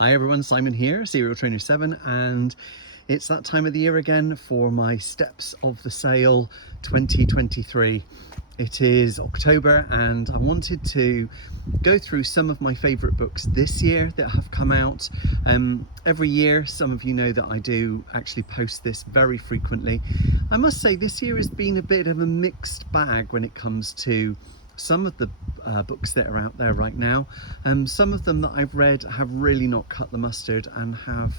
Hi everyone, Simon here, Serial Trainer 7, and it's that time of the year again for my Steps of the Sale 2023. It is October and I wanted to go through some of my favourite books this year that have come out. Every year, some of you know that I do actually post this very frequently. I must say this year has been a bit of a mixed bag when it comes to some of the books that are out there right now. Some of them that I've read have really not cut the mustard and have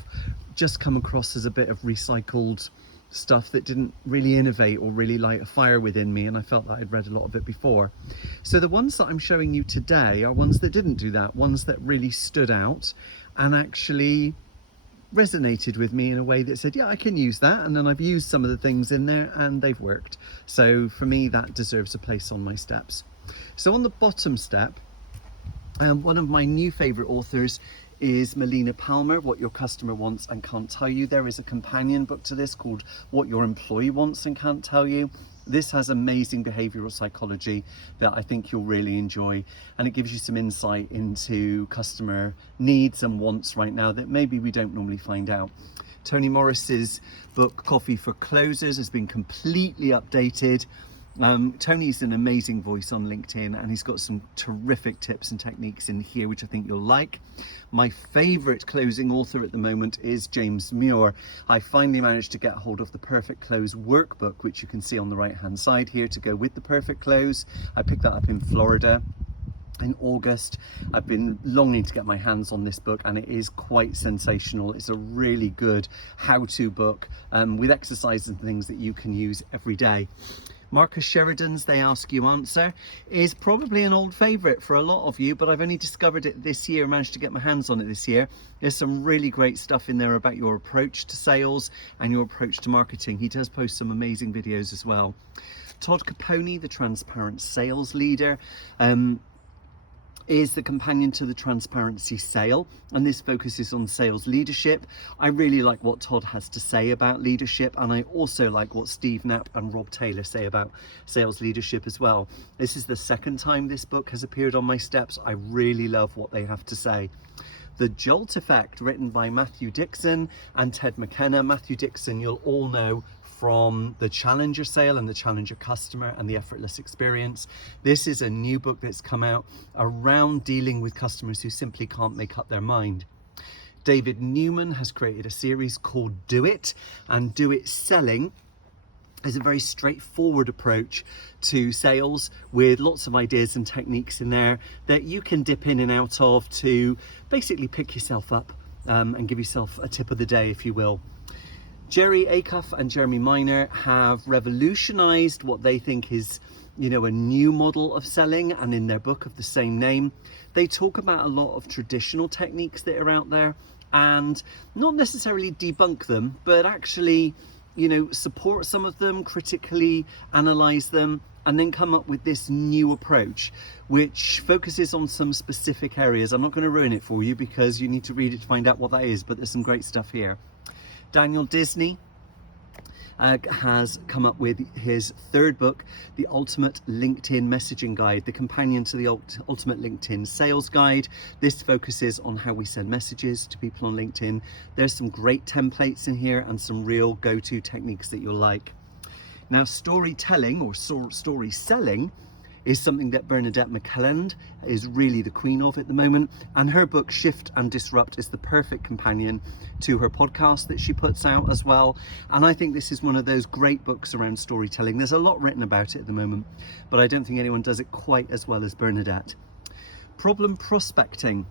just come across as a bit of recycled stuff that didn't really innovate or really light a fire within me, and I felt that I'd read a lot of it before. So the ones that I'm showing you today are ones that didn't do that, ones that really stood out and actually resonated with me in a way that said, yeah, I can use that, and then I've used some of the things in there and they've worked. So for me, that deserves a place on my steps. So on the bottom step, one of my new favorite authors is Melina Palmer, What Your Customer Wants and Can't Tell You. There is a companion book to this called What Your Employee Wants and Can't Tell You. This has amazing behavioral psychology that I think you'll really enjoy, and it gives you some insight into customer needs and wants right now that maybe we don't normally find out. Tony Morris's book Coffee for Closers has been completely updated. Tony's an amazing voice on LinkedIn, and he's got some terrific tips and techniques in here which I think you'll like. My favorite closing author at the moment is James Muir. I finally managed to get hold of the Perfect Close workbook, which you can see on the right hand side here, to go with the Perfect Close. I picked that up in Florida in August. I've been longing to get my hands on this book, and it is quite sensational. It's a really good how-to book with exercises and things that you can use every day. Marcus Sheridan's They Ask You Answer is probably an old favourite for a lot of you, but I've only discovered it this year, managed to get my hands on it this year. There's some really great stuff in there about your approach to sales and your approach to marketing. He does post some amazing videos as well. Todd Caponi, The Transparent Sales Leader, is the companion to the Transparency Sale, and this focuses on sales leadership. I really like what Todd has to say about leadership, and I also like what Steve Knapp and Rob Taylor say about sales leadership as well. This is the second time this book has appeared on my steps. I really love what they have to say. The Jolt Effect, written by Matthew Dixon and Ted McKenna. Matthew Dixon you'll all know from the Challenger Sale and the Challenger Customer and the Effortless Experience. This is a new book that's come out around dealing with customers who simply can't make up their mind. David Newman has created a series called Do It, and Do It Selling is a very straightforward approach to sales with lots of ideas and techniques in there that you can dip in and out of to basically pick yourself up and give yourself a tip of the day, if you will. Jerry Acuff and Jeremy Miner have revolutionized what they think is, a new model of selling, and in their book of the same name, they talk about a lot of traditional techniques that are out there and not necessarily debunk them, but actually, support some of them, critically analyze them, and then come up with this new approach which focuses on some specific areas. I'm not going to ruin it for you because you need to read it to find out what that is, but there's some great stuff here. Daniel Disney has come up with his third book, The Ultimate LinkedIn Messaging Guide, the companion to the Ultimate LinkedIn Sales Guide. This focuses on how we send messages to people on LinkedIn. There's some great templates in here and some real go-to techniques that you'll like. Now, storytelling or story selling is something that Bernadette McClelland is really the queen of at the moment, and her book Shift and Disrupt is the perfect companion to her podcast that she puts out as well. And I think this is one of those great books around storytelling. There's a lot written about it at the moment, but I don't think anyone does it quite as well as Bernadette. Problem prospecting.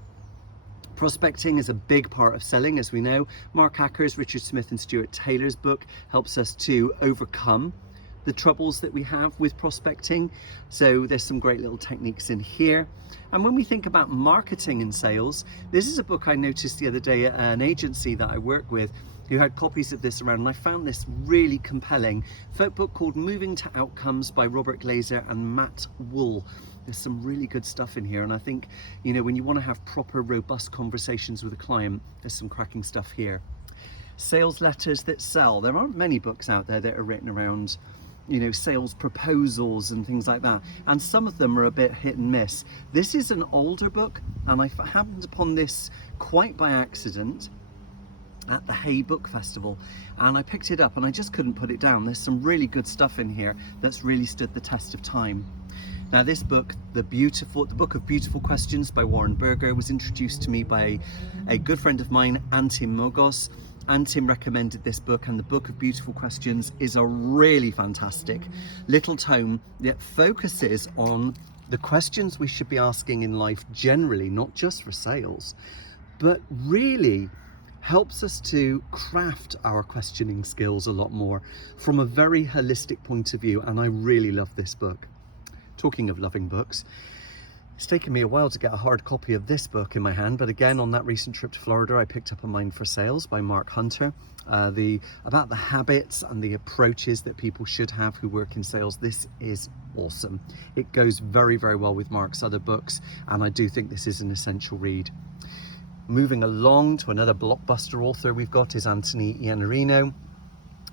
Prospecting is a big part of selling, as we know. Mark Acker's, Richard Smith and Stuart Taylor's book helps us to overcome the troubles that we have with prospecting. So there's some great little techniques in here. And when we think about marketing and sales, this is a book I noticed the other day at an agency that I work with who had copies of this around, and I found this really compelling. A book called Moving to Outcomes by Robert Glazer and Matt Wool. There's some really good stuff in here, and I think, when you want to have proper, robust conversations with a client, there's some cracking stuff here. Sales letters that sell. There aren't many books out there that are written around you know, sales proposals and things like that, and some of them are a bit hit and miss. This is an older book, and I happened upon this quite by accident at the Hay Book Festival, and I picked it up and I just couldn't put it down. There's some really good stuff in here that's really stood the test of time. Now this book, the Book of Beautiful Questions by Warren Berger, was introduced to me by a good friend of mine, Antim Mogos. Antim recommended this book, and the Book of Beautiful Questions is a really fantastic little tome that focuses on the questions we should be asking in life generally, not just for sales, but really helps us to craft our questioning skills a lot more from a very holistic point of view, and I really love this book. Talking of loving books, it's taken me a while to get a hard copy of this book in my hand, but again, on that recent trip to Florida, I picked up A Mind for Sales by Mark Hunter, about the habits and the approaches that people should have who work in sales. This is awesome. It goes very, very well with Mark's other books, and I do think this is an essential read. Moving along to another blockbuster author we've got is Anthony Iannarino.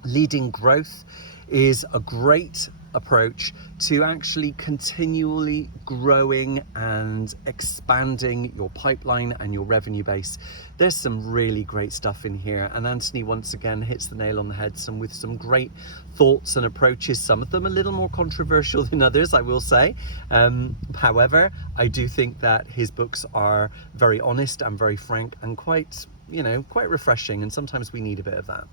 Leading Growth is a great approach to actually continually growing and expanding your pipeline and your revenue base. There's some really great stuff in here, and Anthony once again hits the nail on the head with some great thoughts and approaches, some of them a little more controversial than others, I will say. However, I do think that his books are very honest and very frank and quite refreshing, and sometimes we need a bit of that.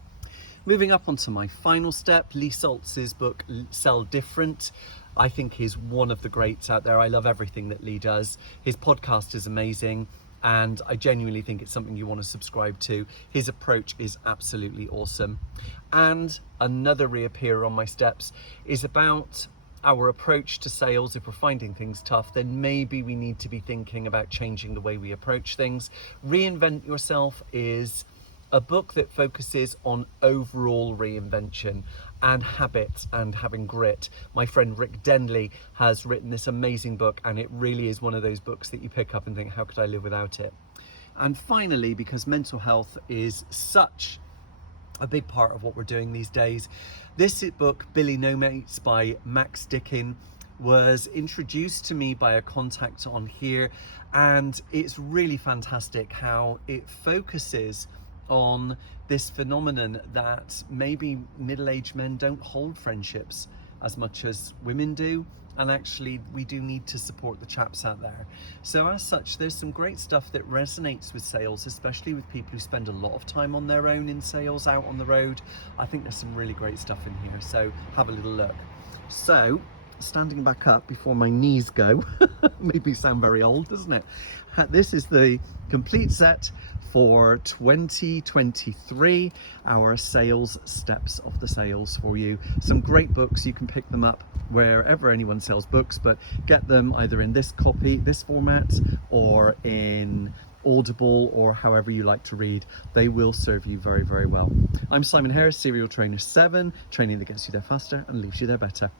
Moving up onto my final step, Lee Saltz's book, Sell Different, I think is one of the greats out there. I love everything that Lee does. His podcast is amazing, and I genuinely think it's something you want to subscribe to. His approach is absolutely awesome. And another reappear on my steps is about our approach to sales. If we're finding things tough, then maybe we need to be thinking about changing the way we approach things. Reinvent Yourself is a book that focuses on overall reinvention and habits and having grit. My friend Rick Denley has written this amazing book, and it really is one of those books that you pick up and think, how could I live without it? And finally, because mental health is such a big part of what we're doing these days, this book, Billy No Mates by Max Dickin, was introduced to me by a contact on here, and it's really fantastic how it focuses on this phenomenon that maybe middle-aged men don't hold friendships as much as women do, and actually we do need to support the chaps out there. So as such, there's some great stuff that resonates with sales, especially with people who spend a lot of time on their own in sales, out on the road. I think there's some really great stuff in here, so have a little look. So standing back up before my knees go, maybe sound very old, doesn't it? This is the complete set for 2023, our sales steps of the sales for you. Some great books. You can pick them up wherever anyone sells books, but get them either in this format, or in Audible, or however you like to read. They will serve you very, very well. I'm Simon Harris, Serial Trainer 7, training that gets you there faster and leaves you there better.